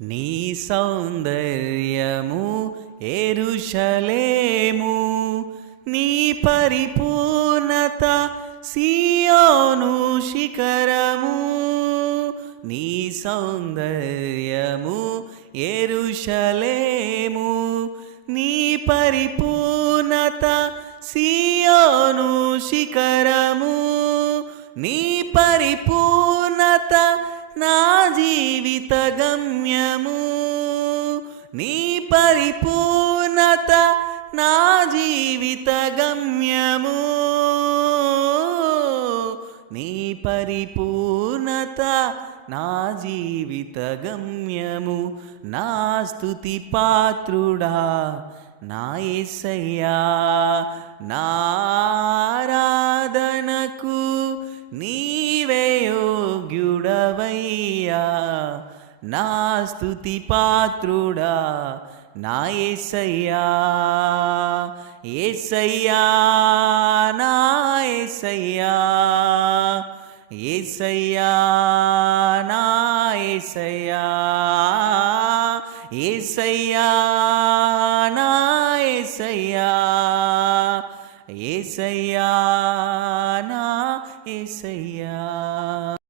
నీ సౌందర్యము యెరూషలేము, నీ పరిపూర్ణత సీయోను శిఖరము. నీ సౌందర్యము యెరూషలేము, నీ పరిపూర్ణత సీయోను శిఖరము. నీ పరిపూర్ణత నా జీవిత గమ్యము, నీ పరిపూర్ణత నా జీవిత గమ్యము. నీ పరిపూర్ణత నా జీవిత గమ్యము. నా స్తుతి పాత్రుడా నా యేసయ్యా, నా ఆరాధనకు నీవే యోగ్యుడవయ్యా. నా స్తుతి పాత్రుడా నా యేసయ్యా, యేసయ్యా నా యేసయ్యా, యేసయ్యా నా యేసయ్యా, యేసయ్యా నా యేసయ్యా, యేసయ్యా నా యేసయ్యా.